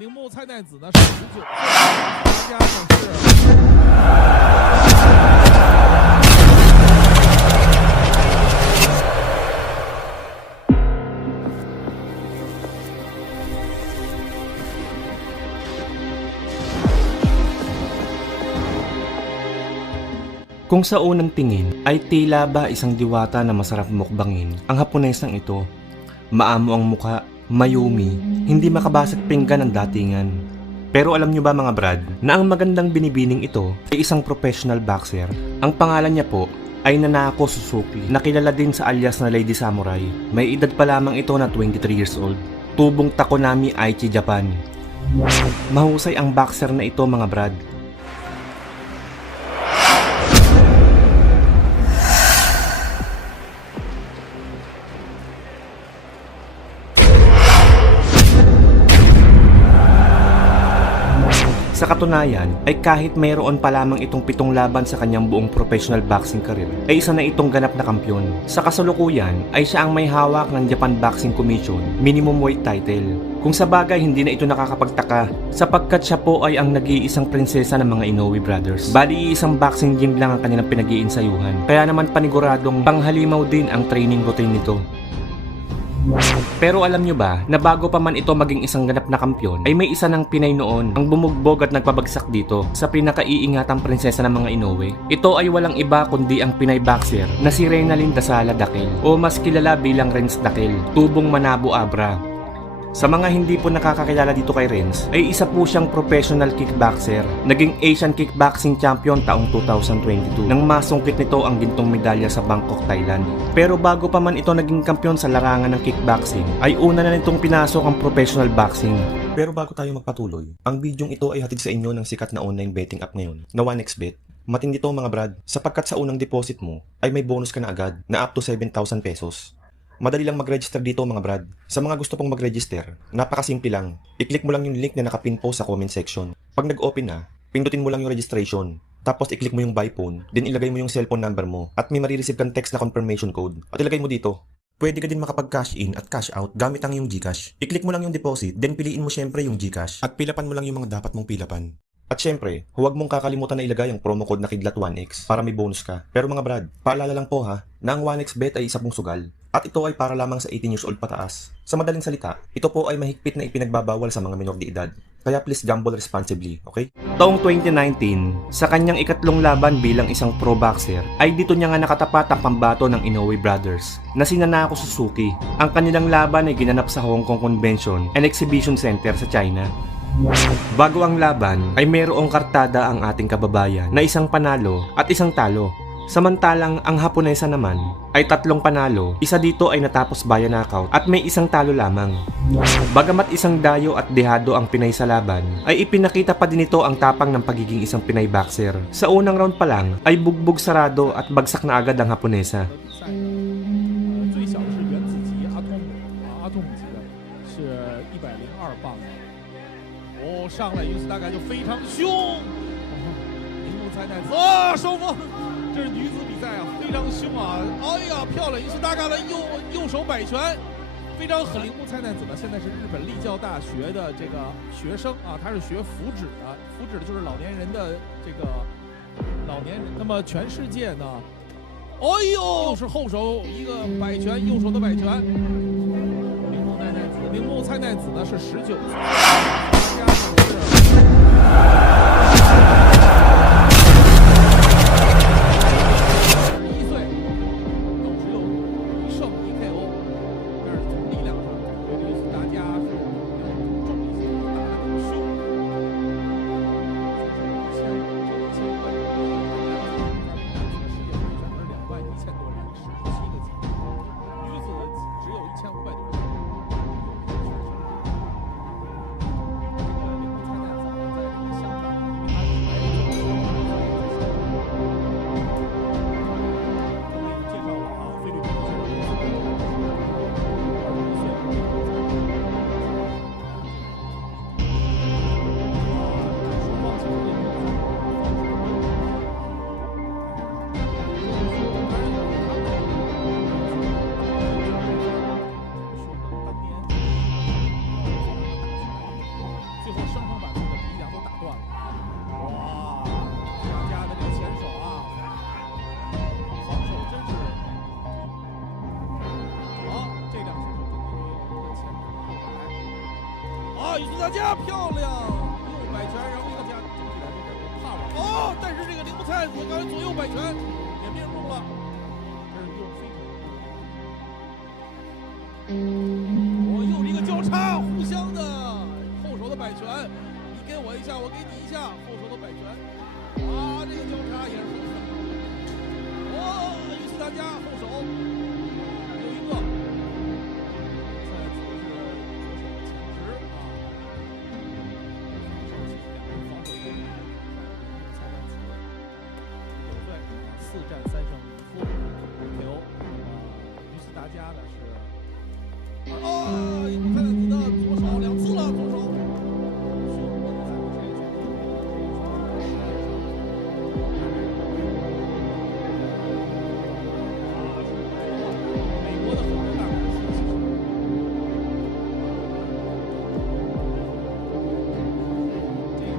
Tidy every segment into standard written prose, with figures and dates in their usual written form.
铃木菜奈子呢是19岁，加上是。Kung sa unang tingin ay tila ba isang diwata na masarap mukbangin ang Haponesang ito. Maamo ang muka, mayumi, hindi makabasag pinggan ang datingan. Pero alam nyo ba mga brad, na ang magandang binibining ito ay isang professional boxer. Ang pangalan niya po ay Nanako Suzuki, na kilala din sa alias na Lady Samurai. May edad pa lamang ito na 23 years old. Tubong Takonami Aichi, Japan. Mahusay ang boxer na ito mga brad. Sa katunayan, ay kahit mayroon pa lamang itong 7 laban sa kanyang buong professional boxing career, ay isa na itong ganap na kampyon. Sa kasalukuyan, ay siya ang may hawak ng Japan Boxing Commission minimum weight title. Kung sa bagay hindi na ito nakakapagtaka, sapagkat siya po ay ang nag-iisang prinsesa ng mga Inoue Brothers. Bali isang boxing gym lang ang kanilang pinag-iinsayuhan, kaya naman paniguradong panghalimaw din ang training routine nito. Pero alam nyo ba na bago pa man ito maging isang ganap na kampyon ay may isa ng Pinay noon ang bumugbog at nagpabagsak dito sa pinakaiingatang prinsesa ng mga Inoue. Ito ay walang iba kundi ang Pinay boxer na si Reynalyn Dasala Daquel o mas kilala bilang Renz Daquel, tubong Manabu Abra. Sa mga hindi po nakakakilala dito kay Renz, ay isa po siyang professional kickboxer. Naging Asian Kickboxing Champion taong 2022 nang masungkit nito ang gintong medalya sa Bangkok, Thailand. Pero bago pa man ito naging kampiyon sa larangan ng kickboxing, ay una na nitong pinasok ang professional boxing. Pero bago tayo magpatuloy, ang bidyong ito ay hatid sa inyo ng sikat na online betting app ngayon na 1xBet. Matindi to mga brad, sapagkat sa unang deposit mo ay may bonus ka na agad na up to 7,000 pesos. Madali lang mag-register dito mga brad. Sa mga gusto pong mag-register, napakasimple lang. I-click mo lang yung link na nakapin po sa comment section. Pag nag-open na, pindutin mo lang yung registration. Tapos i-click mo yung buy phone, then ilagay mo yung cellphone number mo at may marireceive kang text na confirmation code at ilagay mo dito. Pwede ka din makapag-cash in at cash out gamit ang yung GCash. I-click mo lang yung deposit, then piliin mo syempre yung GCash at pilapan mo lang yung mga dapat mong pilapan. At syempre, huwag mong kakalimutan na ilagay ang promo code na Kidlat1x para may bonus ka. Pero mga brad, paalala lang po ha, na ang 1xBet ay isa pong sugal. At ito ay para lamang sa 18 years old pataas. Sa madaling salita, ito po ay mahigpit na ipinagbabawal sa mga minor de edad. Kaya please gamble responsibly, okay? Taong 2019, sa kanyang ikatlong laban bilang isang pro boxer, ay dito niya nga nakatapat ang pambato ng Inoue Brothers na si Nanako Suzuki. Ang kanilang laban ay ginanap sa Hong Kong Convention and Exhibition Center sa China. Bago ang laban ay mayroong kartada ang ating kababayan na isang panalo at isang talo. Samantalang ang Haponesa naman ay 3 panalo, isa dito ay natapos via knockout at may isang talo lamang. Bagamat isang dayo at dehado ang Pinay sa laban, ay ipinakita pa din ito ang tapang ng pagiging isang Pinay boxer. Sa unang round pa lang ay bugbog sarado at bagsak na agad ang Haponesa. 最小是原子级阿童级的，是102磅。哦，上来因此大概就非常凶。铃木菜奈子啊，收风。这是女子比赛啊，非常凶啊！哎呀，漂亮！因此大概的右手摆拳，非常狠。铃木菜奈子呢，现在是日本立教大学的这个学生啊，他是学福祉的，福祉的就是老年人的这个老年人。那么全世界呢？哎呦，又是后手一个摆拳，右手的摆拳。铃木菜奈子呢是19岁，加上是。后生生把自己的鼻梁都打断了。哇，大家的这个前手啊，防守真是好。这两选手更多有一个前摆后摆。啊，宇苏大家漂亮，右摆拳，然后大家整体来说感觉怕了。哦，但是这个铃木菜子刚才左右摆拳也命中了，这是用飞腿。我又是一个交叉，互相的后手的摆拳，你给我一下，我给你一下，后手的摆拳。啊，这个交叉也是很狠。哦，于是大家后手有一个，菜子是左手前直啊，防守其实两人防守都蔡丹子6岁，4战3胜5负 KO。于是大家呢是。哦，蔡丹子的左手2次了，左手。美国的很多大公司其实。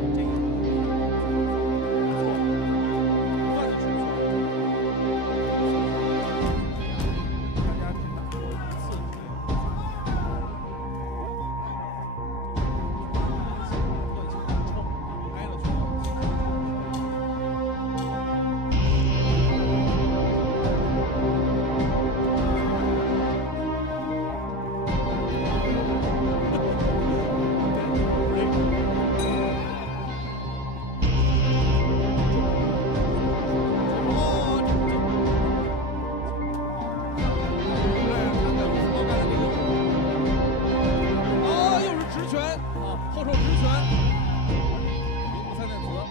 这一场不断的出错，大家只打过1次。后手直拳，铃木菜菜子后手，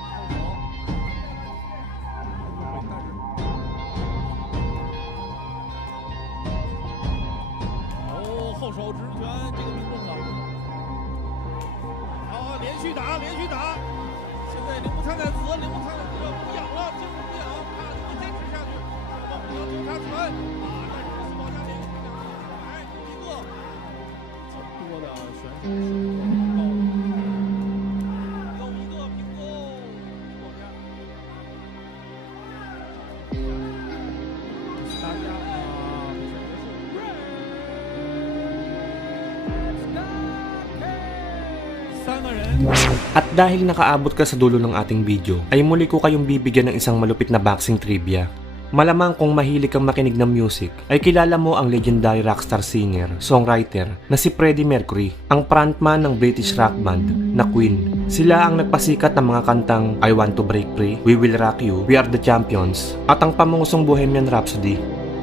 哦，后手直拳，这个命中了。好，连续打，连续打。现在铃木菜菜子不痒了，进入不痒，看能不能坚持下去。往后交叉拳，啊，但是斯保加连续2次摆，有一个更多的选手是高的。大家啊，比赛结束。3个人。At dahil nakaabot ka sa dulo ng ating video, ay muli ko kayong bibigyan ng isang malupit na boxing trivia. Malamang kung mahilig kang makinig ng music, ay kilala mo ang legendary rockstar singer, songwriter na si Freddie Mercury, ang frontman ng British rock band na Queen. Sila ang nagpasikat ng mga kantang I Want to Break Free, We Will Rock You, We Are the Champions, at ang pamungusong Bohemian Rhapsody.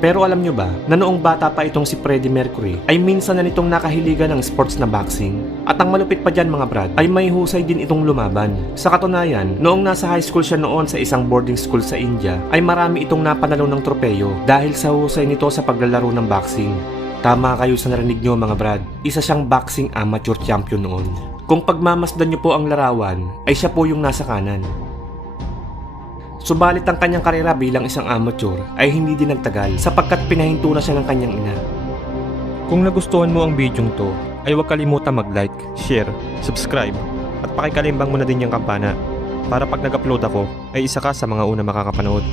Pero alam nyo ba na noong bata pa itong si Freddie Mercury ay minsan na nitong nakahiligan ng sports na boxing? At ang malupit pa dyan mga brad ay may husay din itong lumaban. Sa katunayan, noong nasa high school siya noon sa isang boarding school sa India ay marami itong napanalo ng tropeyo dahil sa husay nito sa paglalaro ng boxing. Tama kayo sa narinig nyo mga brad, isa siyang boxing amateur champion noon. Kung pagmamasdan nyo po ang larawan ay siya po yung nasa kanan. Subalit ang kanyang karera bilang isang amateur ay hindi din nagtagal sapagkat pinahinto na siya ng kanyang ina. Kung nagustuhan mo ang bidyong to, ay huwag kalimutan mag-like, share, subscribe, at pakikalimbang mo na din yung kampana para pag nag-upload ako ay isa ka sa mga una makakapanood.